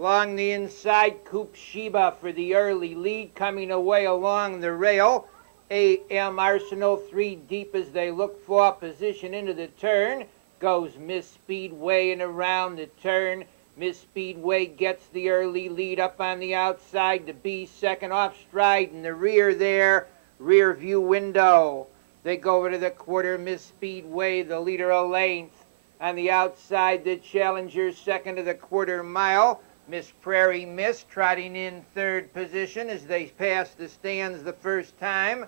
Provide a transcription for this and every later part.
Along the inside, Coop Sheba for the early lead, coming away along the rail. A.M. Arsenal 3 deep as they look for position into the turn. Goes Miss Speedway and around the turn. Miss Speedway gets the early lead up on the outside to be second off stride in the rear there. Rear view window. They go over to the quarter. Miss Speedway, the leader a length. On the outside, the challenger second to the quarter mile. Miss Prairie Miss trotting in third position as they pass the stands the first time.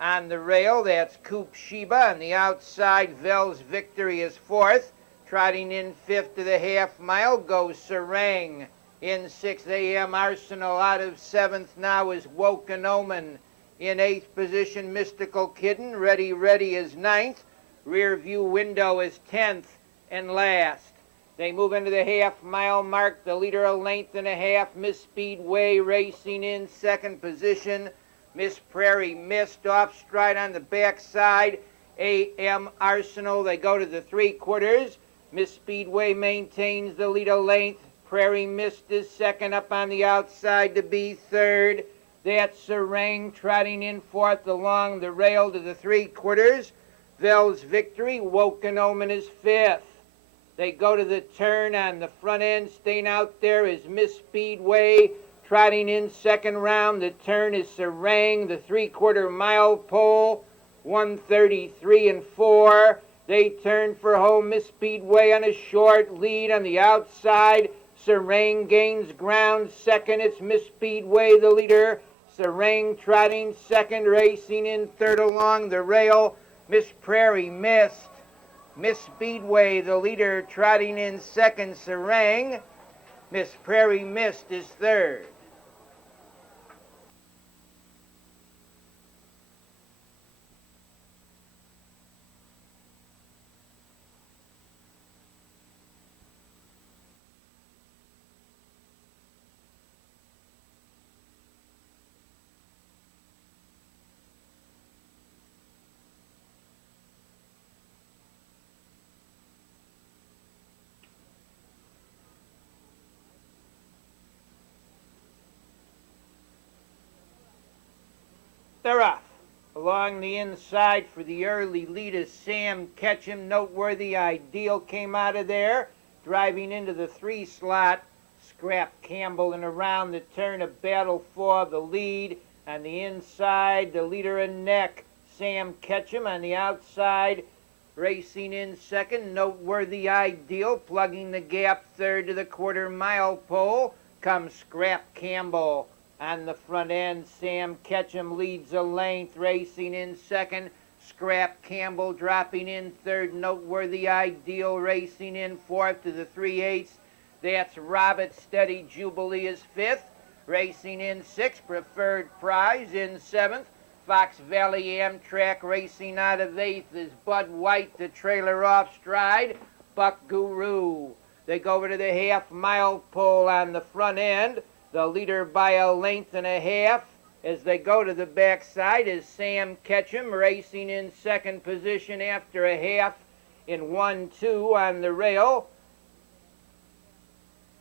On the rail, that's Coop Sheba. On the outside, Vell's Victory is fourth. Trotting in fifth to the half mile goes Serang. In 6 A.M. Arsenal out of seventh now is Woken Omen. In eighth position, Mystical Kitten. Ready is ninth. Rear view window is 10th and last. They move into the half-mile mark. The leader a length and a half. Miss Speedway racing in second position. Miss Prairie missed off stride on the backside. A.M. Arsenal, they go to the three-quarters. Miss Speedway maintains the lead a length. Prairie Mist is second up on the outside to be third. That's Serang trotting in fourth along the rail to the three-quarters. Vell's Victory, Woken Omen is fifth. They go to the turn on the front end. Staying out there is Miss Speedway. Trotting in second round. The turn is Serang, the three-quarter mile pole. 1:33 and 4. They turn for home. Miss Speedway on a short lead on the outside. Serang gains ground. Second, it's Miss Speedway, the leader. Serang trotting second, racing in third along the rail. Miss Prairie missed. Miss Speedway, the leader, trotting in second. Serang. Miss Prairie Mist is third. They're off. Along the inside for the early lead is Sam Ketchum. Noteworthy Ideal came out of there. Driving into the three slot, Scrap Campbell, and around the turn a battle for the lead. On the inside, the leader and neck, Sam Ketchum. On the outside, racing in second, Noteworthy Ideal. Plugging the gap third to the quarter mile pole comes Scrap Campbell. On the front end, Sam Ketchum leads a length, racing in second. Scrap Campbell dropping in third. Noteworthy Ideal racing in fourth to the 3/8. That's Robert Steady Jubilee is fifth. Racing in sixth. Preferred Prize in seventh. Fox Valley Amtrak racing out of eighth is Bud White, the trailer off stride. Buck Guru. They go over to the half-mile pole on the front end. The leader by a length and a half. As they go to the backside is Sam Ketchum racing in second position after a half in 1-2 on the rail.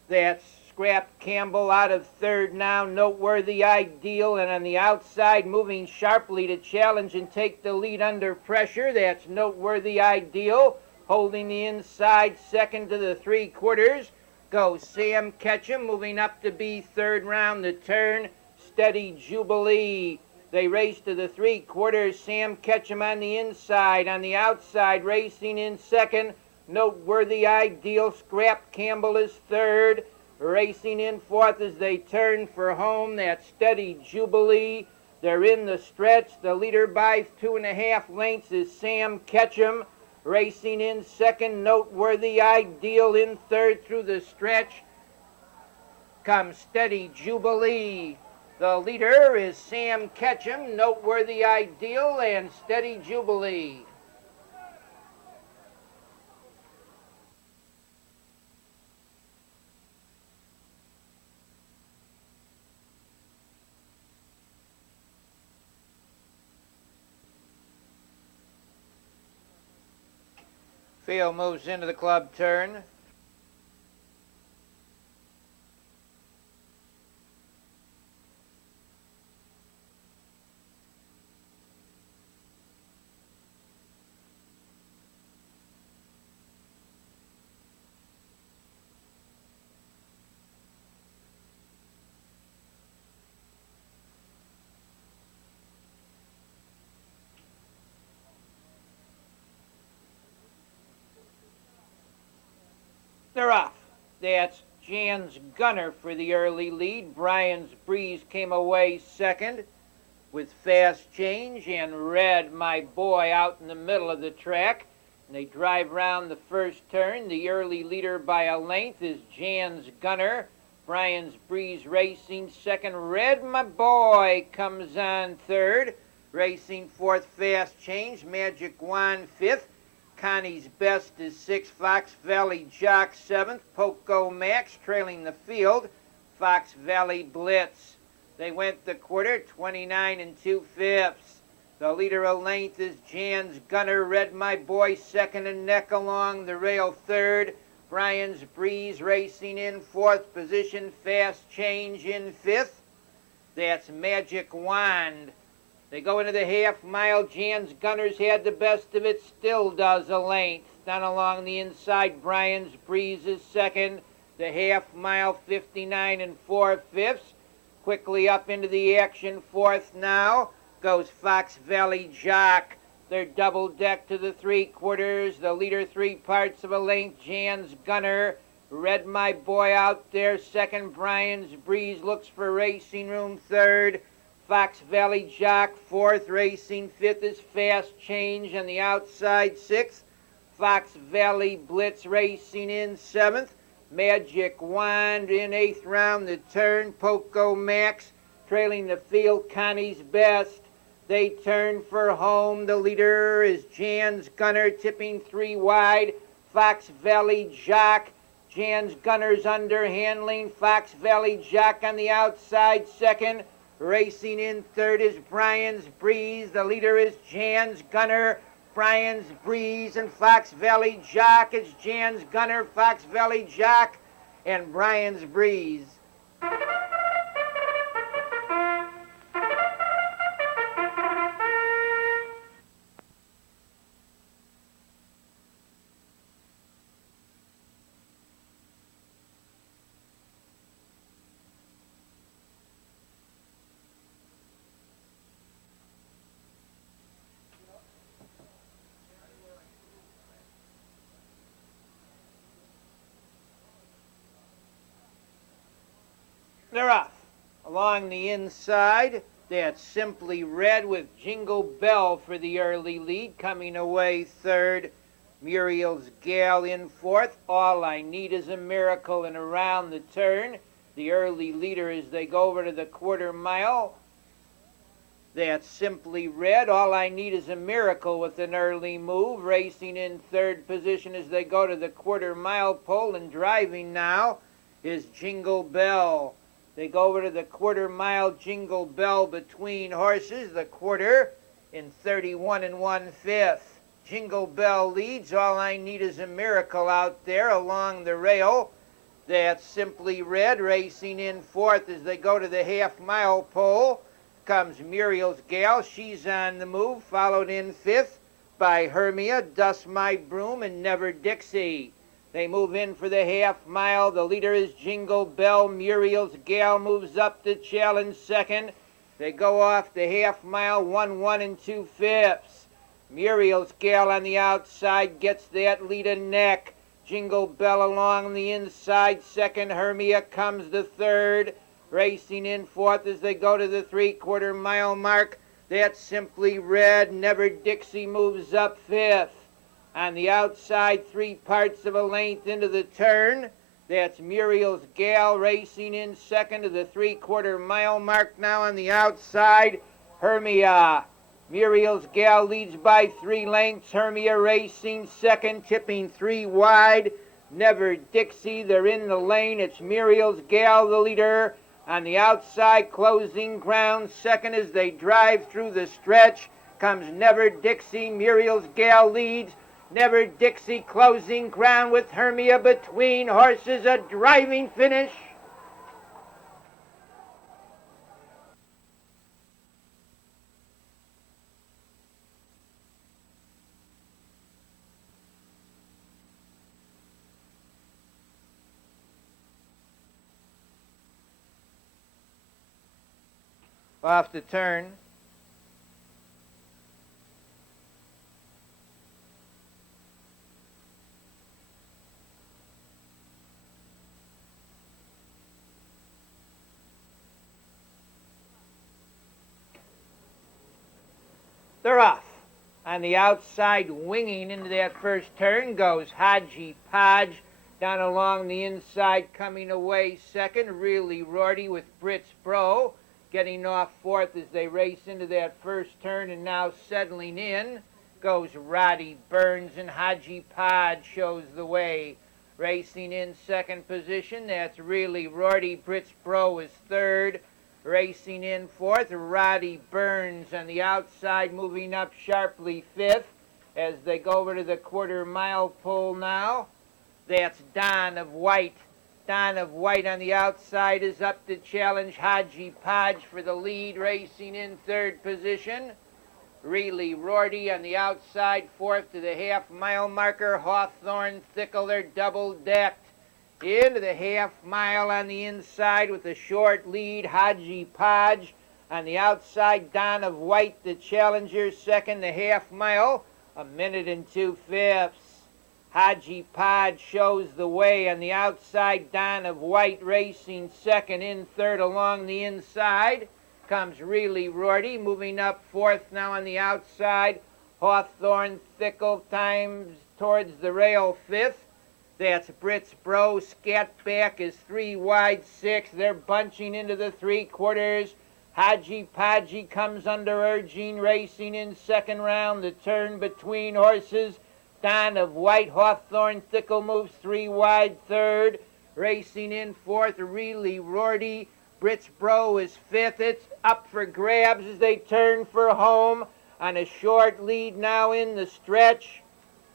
That's Scrap Campbell out of third now. Noteworthy Ideal, and on the outside moving sharply to challenge and take the lead under pressure. That's Noteworthy Ideal holding the inside second to the three-quarters. Goes Sam Ketchum, moving up to be third round the turn. Steady Jubilee. They race to the three-quarters. Sam Ketchum on the inside. On the outside, racing in second. Noteworthy Ideal. Scrap Campbell is third. Racing in fourth as they turn for home. That's Steady Jubilee. They're in the stretch. The leader by 2.5 lengths is Sam Ketchum. Racing in second, Noteworthy Ideal in third through the stretch. Comes Steady Jubilee. The leader is Sam Ketchum, Noteworthy Ideal, and Steady Jubilee. Field moves into the club turn. They're off. That's Jan's Gunner for the early lead. Brian's Breeze came away second with Fast Change and Red My Boy out in the middle of the track. And they drive round the first turn. The early leader by a length is Jan's Gunner. Brian's Breeze racing second. Red My Boy comes on third. Racing fourth, Fast Change. Magic Wand fifth. Connie's Best is sixth. Fox Valley Jock seventh. Poco Max trailing the field. Fox Valley Blitz. They went the quarter, 29 2/5. The leader of length is Jan's Gunner. Red My Boy second and neck along the rail third. Brian's Breeze racing in fourth position. Fast Change in fifth. That's Magic Wand. They go into the half mile. Jan's Gunner's had the best of it, still does a length. Down along the inside, Brian's Breeze is second. The half mile, 59 4/5. Quickly up into the action, fourth now goes Fox Valley Jock. They're double deck to the 3/4. The leader 3/4 of a length, Jan's Gunner. Red My Boy out there second. Brian's Breeze looks for racing room third. Fox Valley Jock fourth. Racing fifth is Fast Change on the outside sixth. Fox Valley Blitz racing in seventh. Magic Wand in eighth round the turn. Poco Max trailing the field. Connie's Best. They turn for home. The leader is Jan's Gunner, tipping three wide. Fox Valley Jock. Jan's Gunner's under handling. Fox Valley Jock on the outside second. Racing in third is Brian's Breeze. The leader is Jan's Gunner. Brian's Breeze and Fox Valley Jock. It's Jan's Gunner, Fox Valley Jock, and Brian's Breeze. They're off. Along the inside, that's Simply Red with Jingle Bell for the early lead. Coming away third, Muriel's Gal in fourth. All I Need is a Miracle, and around the turn, the early leader as they go over to the quarter mile. That's Simply Red. All I Need is a Miracle with an early move. Racing in third position as they go to the quarter mile pole, and driving now is Jingle Bell. They go over to the quarter mile. Jingle Bell between horses. The quarter in 31 1/5. Jingle Bell leads. All I Need is a Miracle out there along the rail. That's Simply Red racing in fourth as they go to the half mile pole. Comes Muriel's Gal. She's on the move. Followed in fifth by Hermia, Dust My Broom, and Never Dixie. They move in for the half mile. The leader is Jingle Bell. Muriel's Gal moves up to challenge second. They go off the half mile, 1 2/5. Muriel's Gal on the outside gets that lead a neck. Jingle Bell along the inside second. Hermia comes the third. Racing in fourth as they go to the 3/4 mile mark. That's Simply Red. Never Dixie moves up fifth. On the outside, 3/4 of a length into the turn. That's Muriel's Gal racing in second to the 3/4 mile mark now on the outside. Hermia. Muriel's Gal leads by 3 lengths. Hermia racing second, tipping 3 wide. Never Dixie, they're in the lane. It's Muriel's Gal, the leader. On the outside, closing ground second as they drive through the stretch. Comes Never Dixie. Muriel's Gal leads. Never Dixie closing ground with Hermia between horses. A driving finish. Off the turn. They're off. On the outside, winging into that first turn, goes Haji Podge. Down along the inside, coming away second, Really Rorty with Brits Bro. Getting off fourth as they race into that first turn, and now settling in goes Roddy Burns, and Haji Podge shows the way. Racing in second position, that's Really Rorty. Brits Bro is third. Racing in fourth, Roddy Burns. On the outside, moving up sharply fifth as they go over to the quarter-mile pole now. That's Don of White. Don of White on the outside is up to challenge Haji Podge for the lead, racing in third position. Really Rorty on the outside, fourth to the half-mile marker. Hawthorne Thickler double-decked into the half-mile on the inside with a short lead. Haji Podge on the outside. Don of White, the challenger, second, the half-mile, 1 minute and 2/5. Haji Podge shows the way on the outside. Don of White racing second. In third along the inside comes Really Rorty, moving up fourth now on the outside. Hawthorne Thickle times towards the rail fifth. That's Brits Bro. Scat back is 3 wide 6. They're bunching into the 3/4. Haji Podge comes under urging, racing in second round. The turn between horses. Don of White, Hawthorne Thickle moves 3 wide third. Racing in fourth, Really Rorty. Brits Bro is fifth. It's up for grabs as they turn for home on a short lead now in the stretch.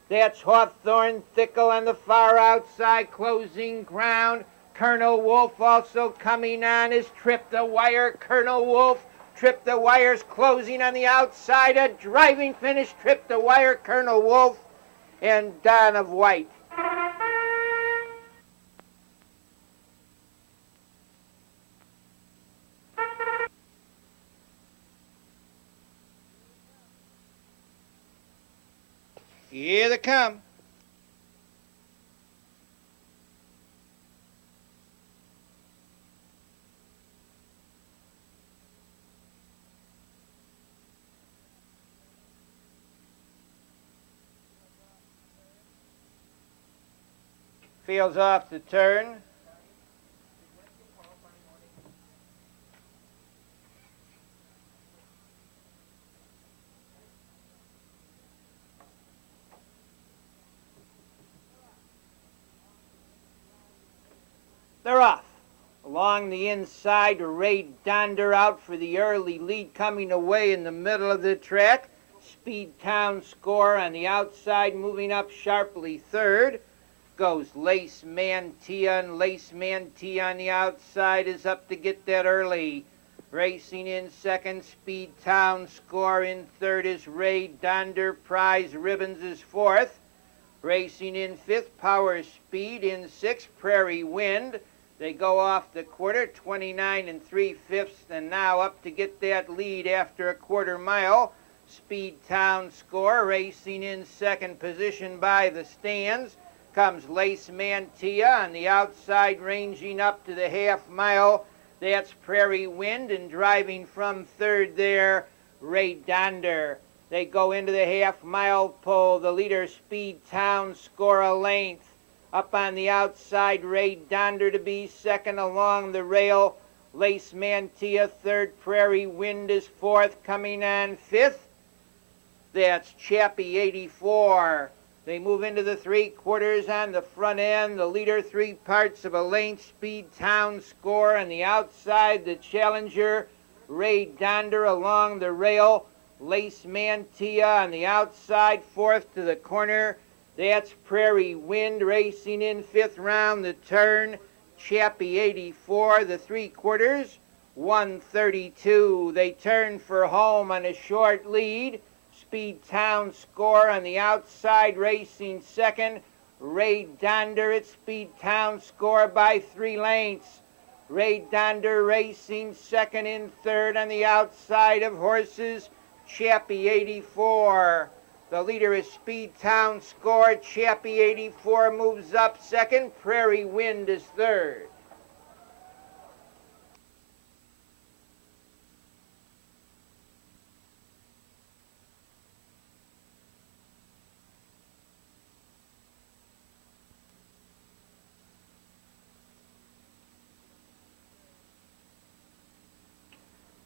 That's Hawthorne Thickle on the far outside, closing ground. Colonel Wolf also coming on, has tripped the wire. Colonel Wolf tripped the wires, closing on the outside. A driving finish, tripped the wire. Colonel Wolf and Don of White. Here they come. Feels off the turn. They're off. Along the inside, Ray Donder out for the early lead, coming away in the middle of the track. Speed Town Score on the outside, moving up sharply third. Goes Lace Mantia, and Lace Mantia on the outside is up to get that early. Racing in second, Speed Town Score. In third is Ray Donder. Prize Ribbons is fourth. Racing in fifth, Power Speed. In sixth, Prairie Wind. They go off the quarter, 29 3/5, and now up to get that lead after a quarter mile. Speed Town Score. Racing in second position by the stands comes Lace Mantia. On the outside, ranging up to the half mile, that's Prairie Wind, and driving from third there, Ray Donder. They go into the half mile pole. The leader, Speed Town Score, a length. Up on the outside, Ray Donder to be second along the rail. Lace Mantia third. Prairie Wind is fourth. Coming on fifth, that's Chappie 84. They move into the 3/4 on the front end. The leader 3 parts of a length. Speed Town Score on the outside. The challenger, Ray Donder along the rail. Lace Mantia on the outside, fourth to the corner. That's Prairie Wind racing in fifth round the turn. Chappie 84, the 3/4, 132. They turn for home on a short lead. Speed Town Score on the outside, racing second. Ray Donder at Speed Town Score by 3 lengths. Ray Donder racing second. In third on the outside of horses, Chappie 84. The leader is Speed Town Score. Chappie 84 moves up second. Prairie Wind is third.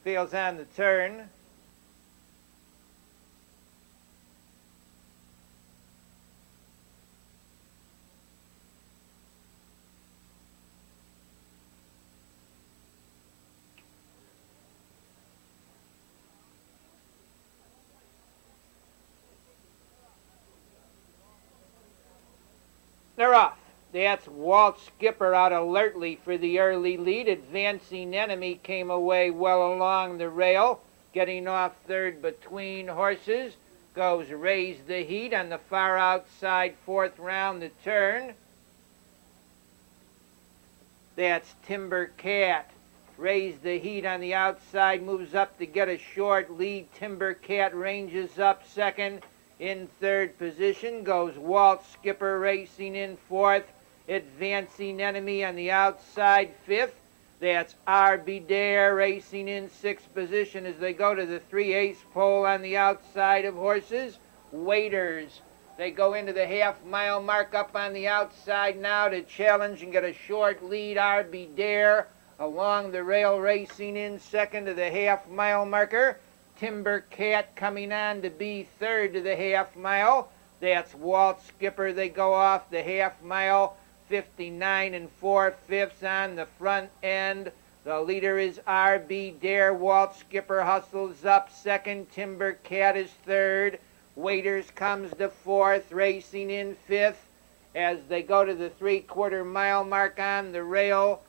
fails on the turn. They're off. That's Walt Skipper out alertly for the early lead. Advancing Enemy came away well along the rail. Getting off third between horses goes Raise the Heat on the far outside, fourth round the turn. That's Timber Cat. Raise the Heat on the outside, moves up to get a short lead. Timber Cat ranges up second. In third position goes Walt Skipper racing in fourth. Advancing Enemy on the outside, fifth. That's R.B. Dare racing in sixth position as they go to the 3/8 pole on the outside of horses. Waiters. They go into the half-mile mark up on the outside now to challenge and get a short lead. R.B. Dare along the rail racing in second to the half-mile marker. Timber Cat coming on to be third to the half-mile. That's Walt Skipper. They go off the half-mile. 59 4/5 on the front end. The leader is R.B. Dare. Walt Skipper hustles up second. Timber Cat is third. Waiters comes to fourth, racing in fifth as they go to the 3/4 mile mark on the rail.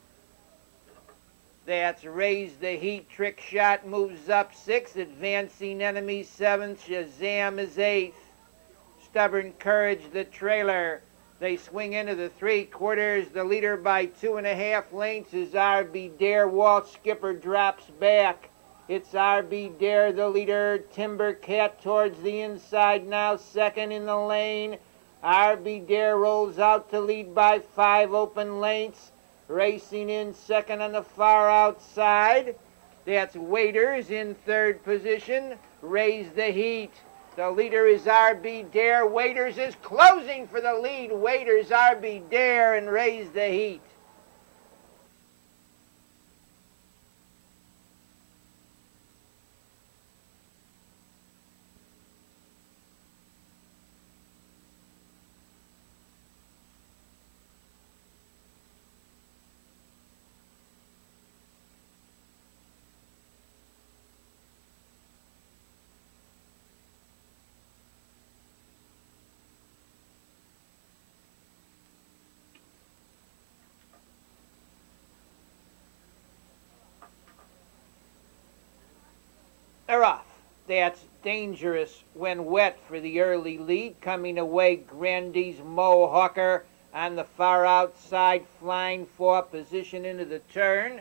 That's Raise the Heat. Trick Shot moves up sixth. Advancing Enemy seventh. Shazam is eighth. Stubborn Courage the trailer. They swing into the 3/4. The leader by 2.5 lengths is R.B. Dare. Walt Skipper drops back. It's R.B. Dare, the leader. Timber Cat towards the inside now, second in the lane. R.B. Dare rolls out to lead by 5 open lengths. Racing in second on the far outside. That's Waiters in third position. Raise the Heat. The leader is R.B. Dare. Waiters is closing for the lead. Waiters, R.B. Dare, and Raise the Heat. They're off. That's Dangerous When Wet for the early lead. Coming away, Grandy's Mohawker on the far outside, flying for position into the turn.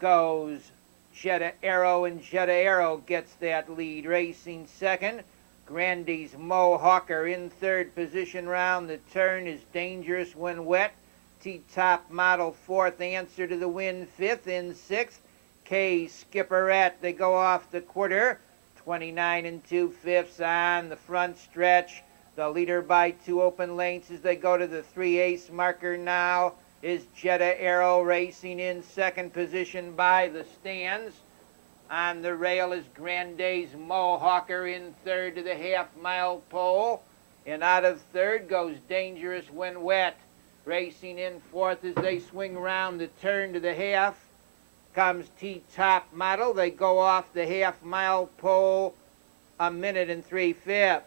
Goes Jetta Arrow, and Jetta Arrow gets that lead. Racing second. Grandy's Mohawker in third position round the turn is Dangerous When Wet. T-Top Model fourth, Answer to the Wind fifth. In sixth, K Skipperette. They go off the quarter. 29 2/5 on the front stretch. The leader by 2 open lengths as they go to the 3/8 marker now is Jetta Arrow, racing in second position by the stands. On the rail is Grande's Mohawker in third to the half-mile pole. And out of third goes Dangerous When Wet. Racing in fourth as they swing round the turn to the half comes T-Top Model. They go off the half-mile pole 1 minute and 3/5.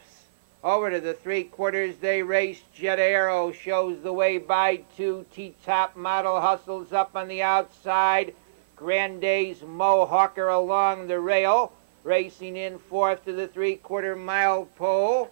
Over to the 3/4 they race. Jetta Arrow shows the way by 2. T-Top Model hustles up on the outside. Grande's Mohawker along the rail. Racing in fourth to the 3/4 mile pole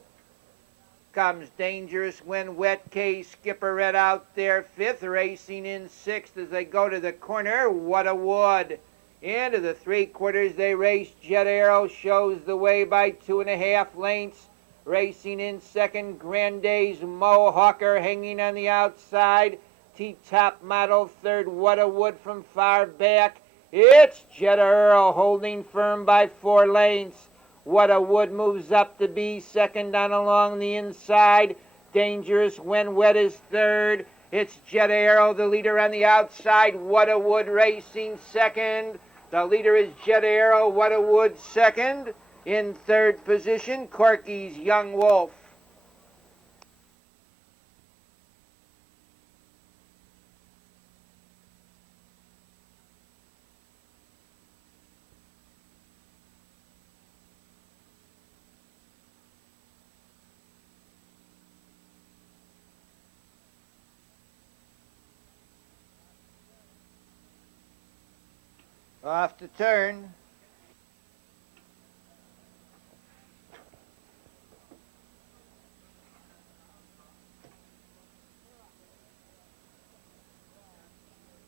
comes Dangerous When Wet. K Skipperette out there fifth. Racing in sixth as they go to the corner. What a Wood. Into the 3/4 they race. Jetta Arrow shows the way by 2.5 lengths. Racing in second, Grande's Mohawker hanging on the outside. T-Top Model third. What a Wood from far back. It's Jetta Arrow holding firm by 4 lengths. What a Wood moves up to be second on along the inside. Dangerous When Wet is third. It's Jetta Arrow, the leader on the outside. What a Wood racing second. The leader is Jet Arrow, Whatawood second. In third position, Corky's Young Wolf. Off the turn.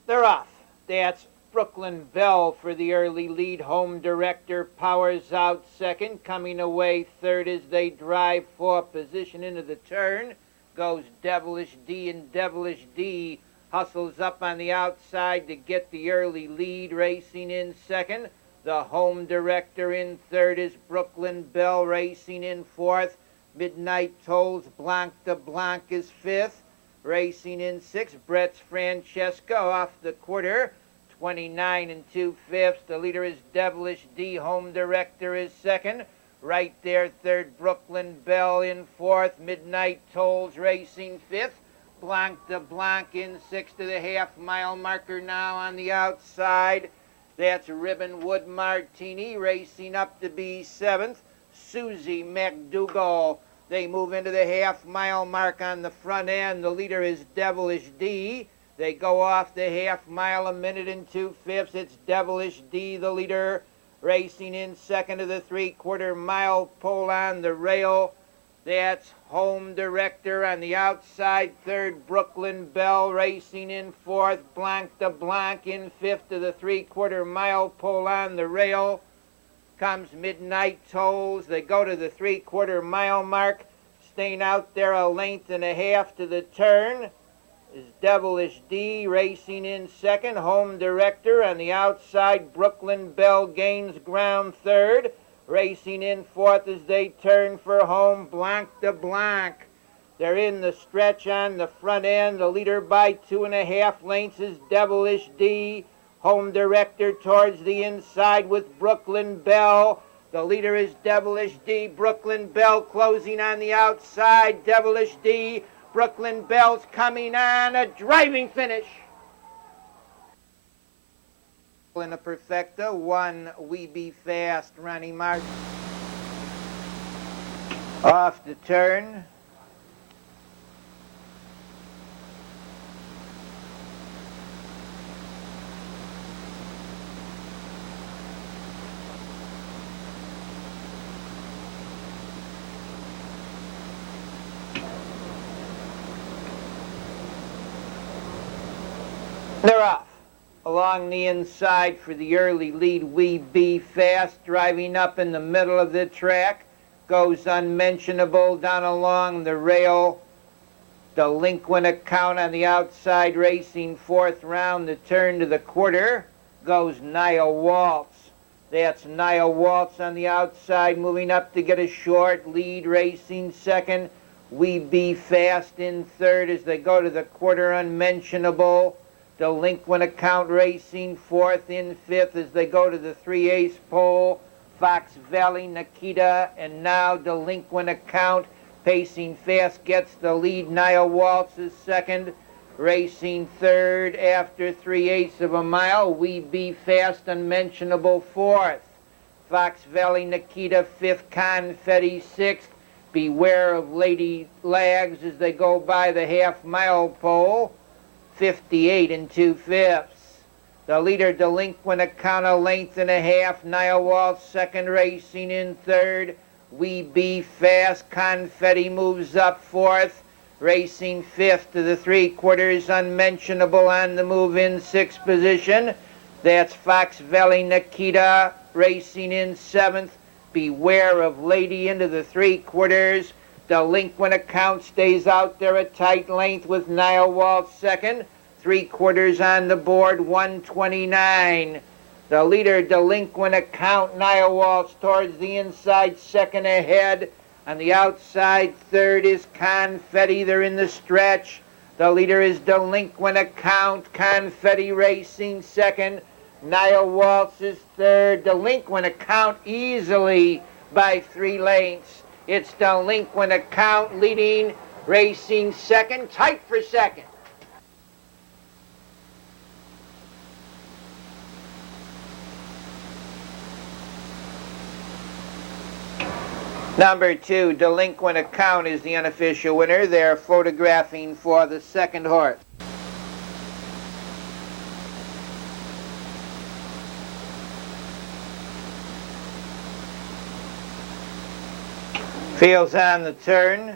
They're off. That's Brooklyn Bell for the early lead. Home director powers out second. Coming away third as they drive for position into the turn. Goes Devilish D, and Devilish D hustles up on the outside to get the early lead. Racing in second. The home director in third is Brooklyn Bell. Racing in fourth. Midnight Tolls Blanc de Blanc is fifth. Racing in sixth, Brett's Francesca off the quarter, 29 2/5. The leader is Devilish D. Home director is second. Right there, third, Brooklyn Bell in fourth. Midnight Tolls racing fifth. Blanc de Blanc in sixth to the half-mile marker now on the outside. That's Ribbonwood Martini racing up to be seventh. Susie McDougall. They move into the half-mile mark on the front end. The leader is Devilish D. They go off the half-mile, 1 2/5. It's Devilish D, the leader, racing in second to the three-quarter-mile pole on the rail. That's Home Director on the outside. Third, Brooklyn Bell racing in fourth. Blanc de Blanc in fifth to the three-quarter-mile pole on the rail. Comes Midnight Tolls. They go to the three-quarter-mile mark, staying out there 1.5 lengths to the turn. Is Devilish D racing in second. Home Director on the outside. Brooklyn Bell gains ground third. Racing in fourth as they turn for home. Blanc de Blanc. They're in the stretch on the front end. The leader by 2.5 lengths is Devilish D. Home Director towards the inside with Brooklyn Bell. The leader is Devilish D. Brooklyn Bell closing on the outside. Devilish D. Brooklyn Bell's coming on. A driving finish. In a perfecta, one We Be Fast, Ronnie Martin. Off the turn. They're off. Along the inside for the early lead, We Be Fast, driving up in the middle of the track. Goes Unmentionable down along the rail. Delinquent Account on the outside, racing fourth round. The turn to the quarter goes Nia Waltz. That's Nia Waltz on the outside, moving up to get a short lead, racing second. We Be Fast in third as they go to the quarter. Unmentionable. Delinquent Account racing fourth. In fifth as they go to the 3/8 pole. Fox Valley, Nikita, and now Delinquent Account pacing fast gets the lead. Nia Waltz is second, racing third after 3/8 of a mile. We Be Fast, Unmentionable fourth. Fox Valley, Nikita fifth. Confetti sixth. Beware of Lady Lags as they go by the half-mile pole. 58 2/5. The leader, Delinquent Account, 1.5 lengths. Nia Waltz second, racing in third. We Be Fast. Confetti moves up fourth, racing fifth to the three-quarters. Unmentionable on the move in sixth position. That's Fox Valley, Nikita racing in seventh. Beware of Lady into the three-quarters. Delinquent Account stays out there a tight length with Nia Waltz second. Three-quarters on the board, 129. The leader, Delinquent Account, Nia Waltz towards the inside, second ahead. On the outside, third is Confetti. They're in the stretch. The leader is Delinquent Account. Confetti racing second. Niall Waltz is third. Delinquent Account easily by 3 lengths. It's Delinquent Account leading, racing second, tight for second. Number 2, Delinquent Account is the unofficial winner. They're photographing for the second horse. Field's on the turn.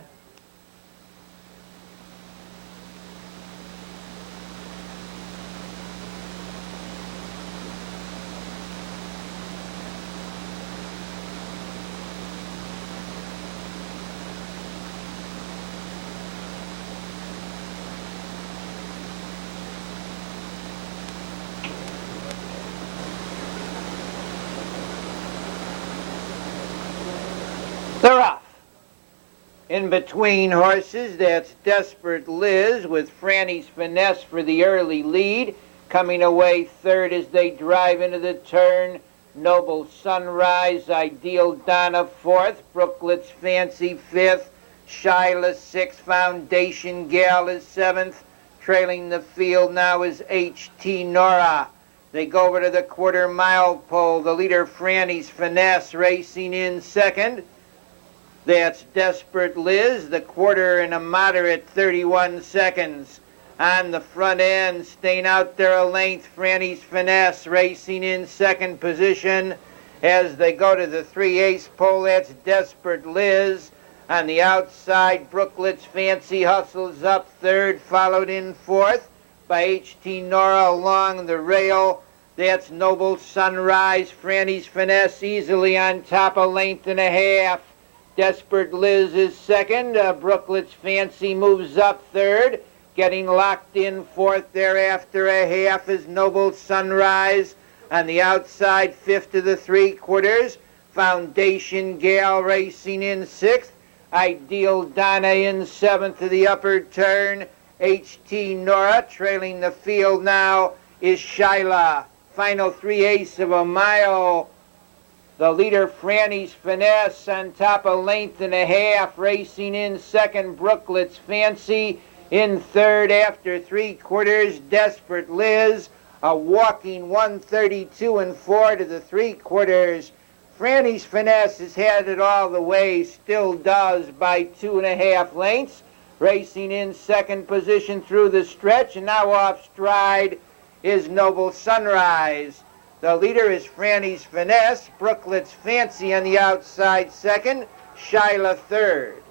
They're off. In between horses, that's Desperate Liz with Franny's Finesse for the early lead. Coming away third as they drive into the turn. Noble Sunrise, Ideal Donna fourth. Brooklet's Fancy fifth. Shyla sixth. Foundation Gal is seventh. Trailing the field now is H.T. Nora. They go over to the quarter-mile pole. The leader, Franny's Finesse, racing in second. That's Desperate Liz, the quarter in a moderate 31 seconds. On the front end, staying out there a length, Franny's Finesse racing in second position. As they go to the 3/8 pole, that's Desperate Liz. On the outside, Brooklet's Fancy hustles up third, followed in fourth by H.T. Nora along the rail. That's Noble Sunrise, Franny's Finesse easily on top, a length and a half. Desperate Liz is second. Brooklet's Fancy moves up third. Getting locked in fourth thereafter a half is Noble Sunrise. On the outside, fifth to the 3/4. Foundation Gal racing in sixth. Ideal Donna in seventh to the upper turn. H.T. Nora trailing the field now is Shyla. Final 3/8 of a mile. The leader, Franny's Finesse, on top a length and a half, racing in second, Brooklet's Fancy. In third, after 3/4, Desperate Liz, a walking 132 4 to the 3/4. Franny's Finesse has had it all the way, still does by 2.5 lengths, racing in second position through the stretch, and now off stride is Noble Sunrise. The leader is Franny's Finesse, Brooklet's Fancy on the outside second, Shyla third.